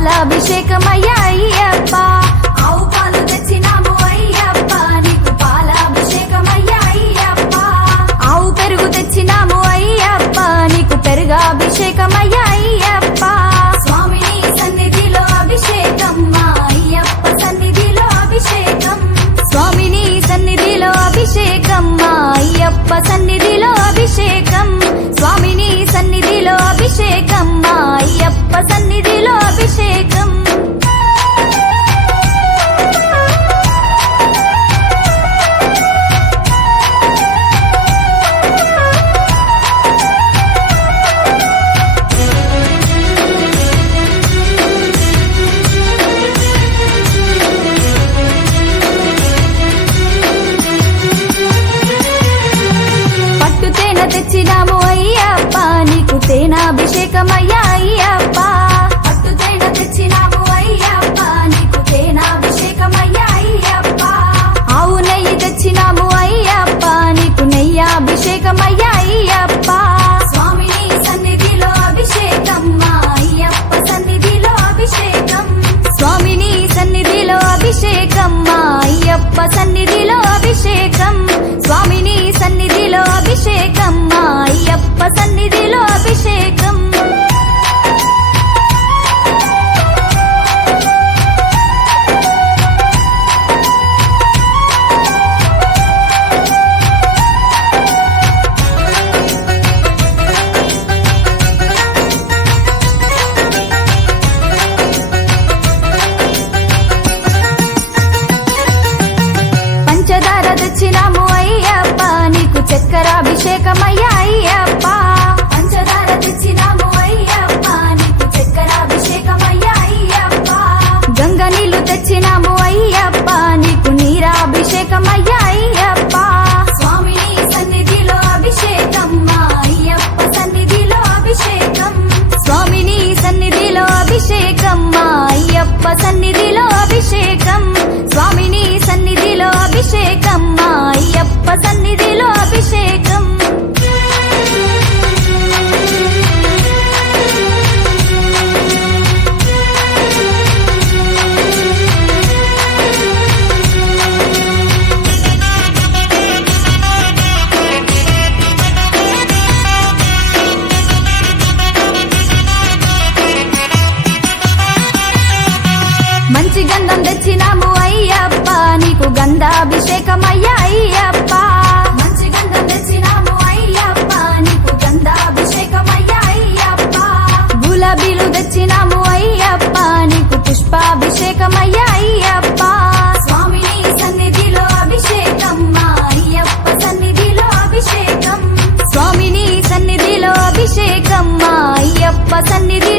పాలాభిషేకమయ్యా అయ్యప్ప ఆవు పాలు తెచ్చినాము అయ్యప్ప నీకు పాలాభిషేకమయ్యా అయ్యప్ప ఆవు పెరుగు తెచ్చినాము అయ్యప్ప నీకు పెరుగాభిషేకమయ్యా అయ్యప్ప స్వామిని సన్నిధిలో అభిషేకం మా అయ్యప్ప సన్నిధిలో అభిషేకం స్వామిని సన్నిధిలో అభిషేకం మా అయ్యప్ప సన్నిధిలో అభిషేకం స్వామిని సన్నిధిలో అభిషేకం మా అయ్యప్ప సన్నిధిలో అభిషేకం తెచ్చినాము అయ్యప్ప నీకు తేనాభిషేకమయ్యా అయ్యప్ప పట్టు తేన తెచ్చినాము అయ్యప్ప నీకు తేనాభిషేకమయ్యా అయ్యప్ప ఆవు నెయ్యి తెచ్చినాము అయ్యప్ప నీకు నెయ్యాభిషేకమయ్యా అయ్యప్ప స్వామిని సన్నిధిలో అభిషేకం మా అయ్యప్ప సన్నిధిలో అభిషేకం స్వామిని సన్నిధిలో అభిషేకం మా అయ్యప్ప సన్నిధిలో అభిషేకం స్వామిని సన్నిధిలో అభిషేకం మా అయ్యప్ప సన్నిధిలో అభిషేకం పంచదార తెచ్చినాము అయ్యప్ప నీకు చక్కెరాభిషేకమయ్యా అయ్యప్ప పంచదార తెచ్చినాము అయ్యప్ప నీకు చక్కెరాభిషేకమయ్యా అయ్యప్ప గంగ నీళ్లు తెచ్చినాము అయ్యప్ప నీకు నీరాభిషేకమయ్యా అయ్యప్ప స్వామిని సన్నిధిలో అభిషేకం మా అయ్యప్ప సన్నిధిలో అభిషేకం స్వామిని సన్నిధిలో అభిషేకం మా అయ్యప్ప సన్నిధిలో అభిషేకం స్వామిని సన్నిధిలో అభిషేకం మా అయ్యప్ప సన్నిధిలో అభిషేకం మంచి గంధం తెచ్చినాము అయ్యప్ప నీకు గంధాభిషేకమయ్యా అయ్యప్ప మంచి గంధం తెచ్చినాము అయ్యప్ప నీకు గంధాభిషేకమయ్యా అయ్యప్ప గులాబీలు తెచ్చినాము అయ్యప్ప నీకు పుష్పాభిషేకమయ్యా అయ్యప్ప స్వామిని సన్నిధిలో అభిషేకం మా అయ్యప్ప సన్నిధిలో అభిషేకం స్వామిని సన్నిధిలో అభిషేకం మా అయ్యప్ప సన్నిధి